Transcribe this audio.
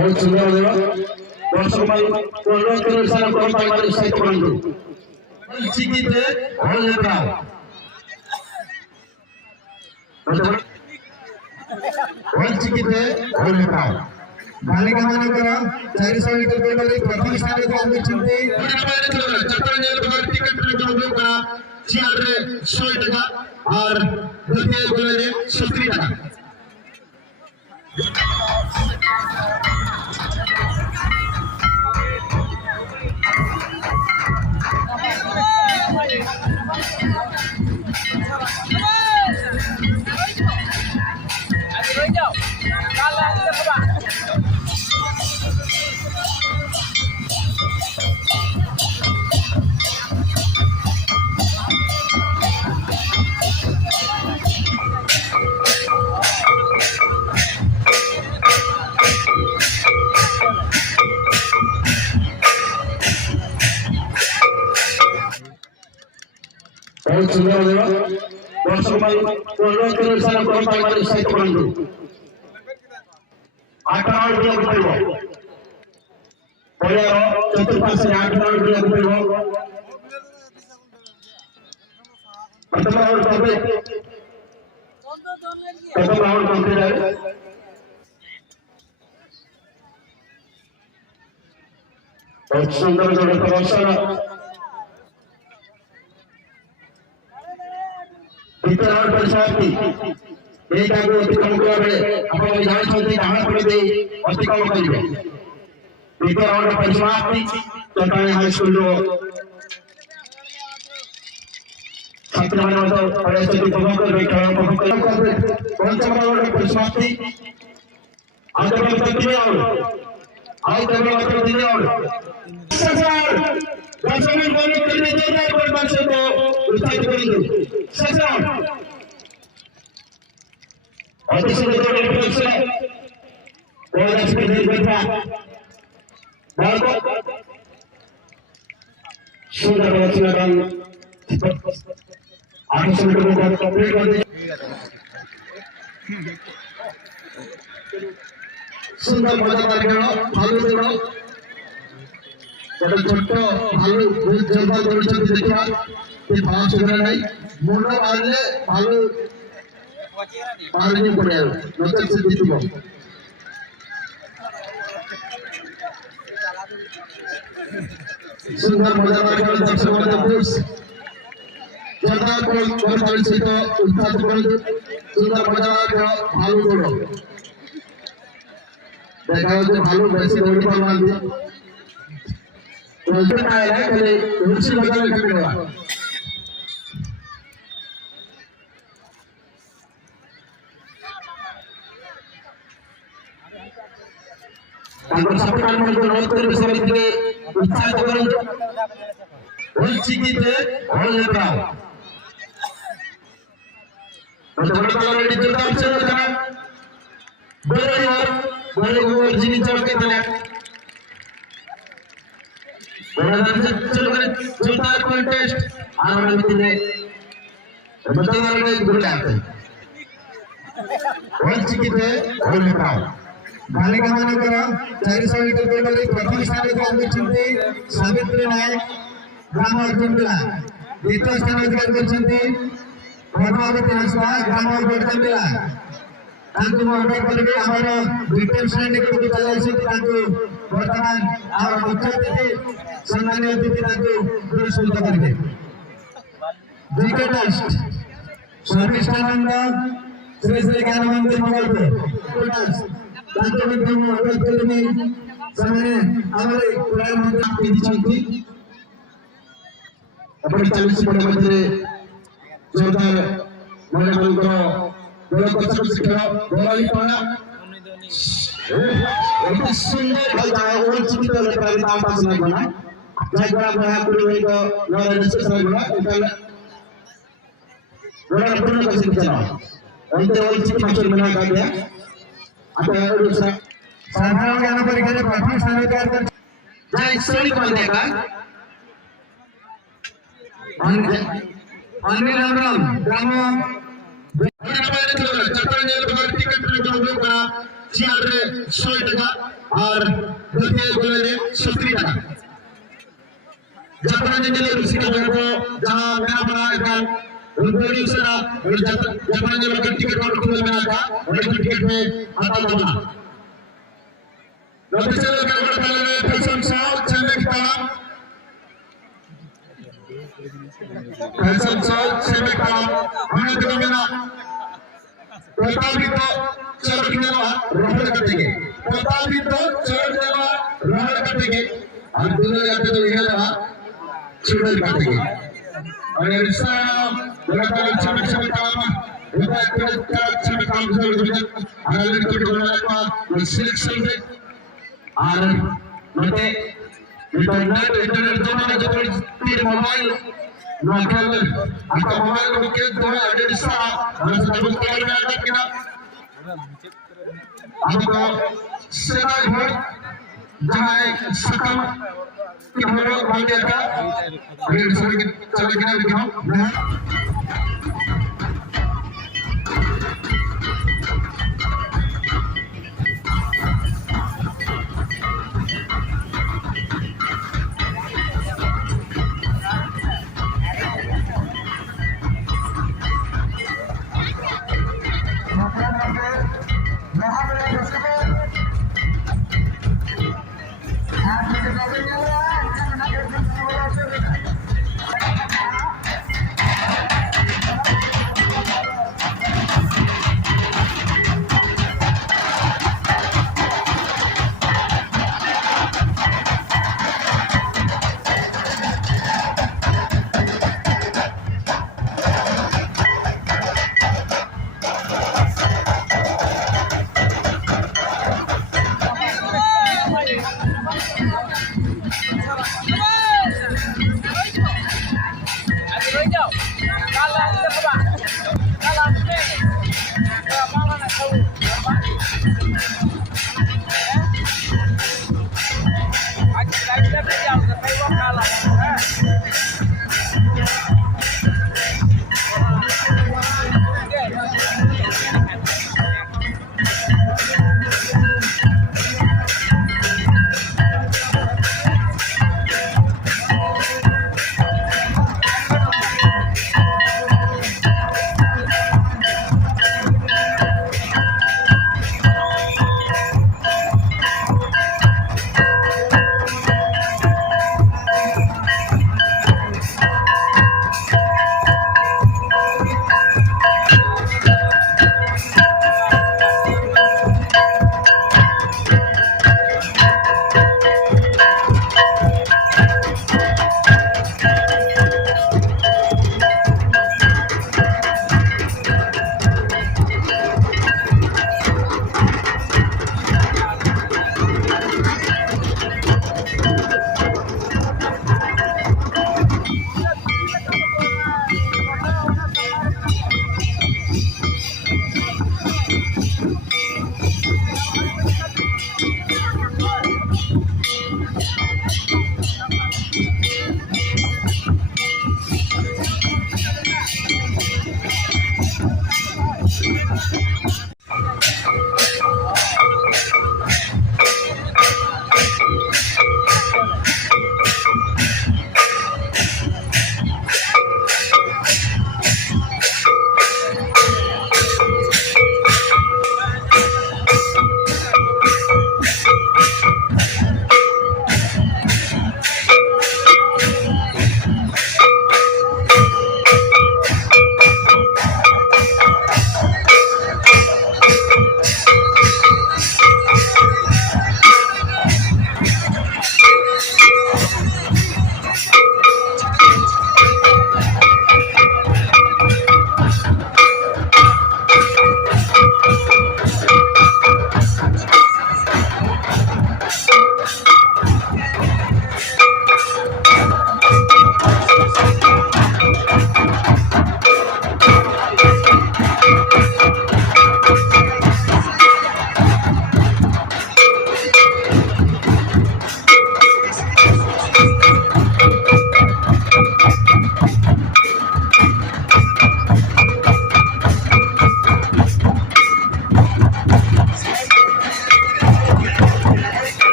बहुत सुंदर देव दर्शक भाई अनुरोध कर सारा को पाइबारे सहित करंतु चिकिते और जत्रा और चिकिते और जत्रा बालिका मानकर 400 मीटर दौड़ରେ प्रथम स्थान को आगछन्ते चतरा जेल भर्ती टिकट का चेयर रे 100 टका और द्वितीय गोल रे 70 टका बहुत सुंदर देव दर्शक भाई अनुरोध कर सारा को पाइबारे सहित करंतु 8 राउंड खेल पड़ो परिवार चतुर्पार्श्व 8 राउंड खेल पड़ो प्रथम राउंड कंप्लीट है बहुत सुंदर जोड़ प्रदर्शन द्वितीय राउंड परिसमाप्ति एक आगे अतिक्रम करा बेले आपण जानछन्ती डाहाण पड़े दे अतिक्रम करिवे द्वितीय राउंड परिसमाप्ति चटाणी हाई स्कूल रो छात्र माने मत परिस्थिति उपभोग कर खेल उपभोग कर पंचम राउंड परिसमाप्ति आगे बढ़ते 3 राउंड आउ केवल मात्र 3 राउंड सर 10 मिनट बॉलिंग करने जोरदार बॉल से को उत्साहित करेंगे सर अति सुंदर इंट्रोडक्शन बहुत अच्छे से बैठा बॉल को सुंदर रचना काम 800 मीटर को कंप्लीट कर दिया सुंदर मजेदार खेल भालू खेल गोटे छोट भालू बहुत जोरदार कर देखा ये पांच हो नहीं मुंड मारले भालू पानी पड़े नजर से जीतबो सुंदर मजेदार खेल दर्शक मध्य पुरुष जोरदार कर पानी सहित उत्साहित करंतु सुंदर मजेदार खेल भालू गोड़ देखा भालू बेसी दौड़ी पारनांती रोजन आया है कले उसी बदल में खेलवा ताको सपोर्ट मन को नोट कर समिति के उत्साहित करंतु ओल चिकिते ओल जत्रा तो बड़ा रेडी जोरदार से करा बोले को जीवित चढ़ के तले जोरदार कॉन्टेस्ट आनंद ने बदलने में गुरु आते और चिकिते और जत्रा बालिका मानकर 400 मीटर दौड़ରେ प्रथम स्थान को आगछन्ते सावित्री नायक ग्राम अर्जुन पिला द्वितीय स्थान अधिकार करछन्ते पद्मावती हंसवा ग्राम अर्जुन पिला तांको अनुरोध करबे हमर द्वितीय श्रेणी निकट को चलाइछि तांको वर्तमान आर मुख्य अतिथि सम्माननीय अतिथि तांको पुरस्कृत करबे विकेट सर्विष्ठानंद श्री श्री ज्ञानवंत मंगलपुर तांको विद्या अनुरोध करबे सामने हमरे प्रधानमंत्री दिछन्ति अपने 40 पड़े मध्य जोरदार महिला मानकर बोलो कथा खेल बोलाली पाना एते सुंदर भाई जाए ओल चिकित लेकर दाम पास नहीं बना जाय बड़ा बड़ा पूरी होई तो नरे निश्चित समय बना इकल बड़ा पूर्ण कर सकते ना अंते ओल चिकित मास्टर बना का दिया आता दूसरा साधारण ज्ञान परीक्षा में प्रथम स्थान अधिकार कर जाय श्रेणी मान देगा अन्य राम ग्राम चट्टानी जेल भर्ती टिकट का চেয়ার 100 টাকা আর দুধে গোলে 70 টাকা যাত্রা নিলে রুসিকা বলবো যারা মেরা বড় একদম रुपये से ना जब जब टिकट और खुले में आता और टिकट में आता होगा रवि चले कर बड़े पहले फैशन शॉट चलने की तरह हमने तो मेरा प्रताप भी तो चल रखने वाला रोहड़ कटेंगे प्रताप भी तो चल रखने वाला रोहड़ कटेंगे और दूसरे जाते तो यह लगा चुड़ैल काटेंगे और ऐसा लगातार चमक काम होता है चमक काम जरूर अगर तो बोलना तो सिलेक्शन में और मते इंटरनेट जमाना जो तीन मोबाइल नोकल आता मोबाइल को के दो आइडेंटिसा और सब कलर में आता कि ना हमको सेना हो जहां सकम कि हम लोग भाग गया था अगर चले गया दिखाओ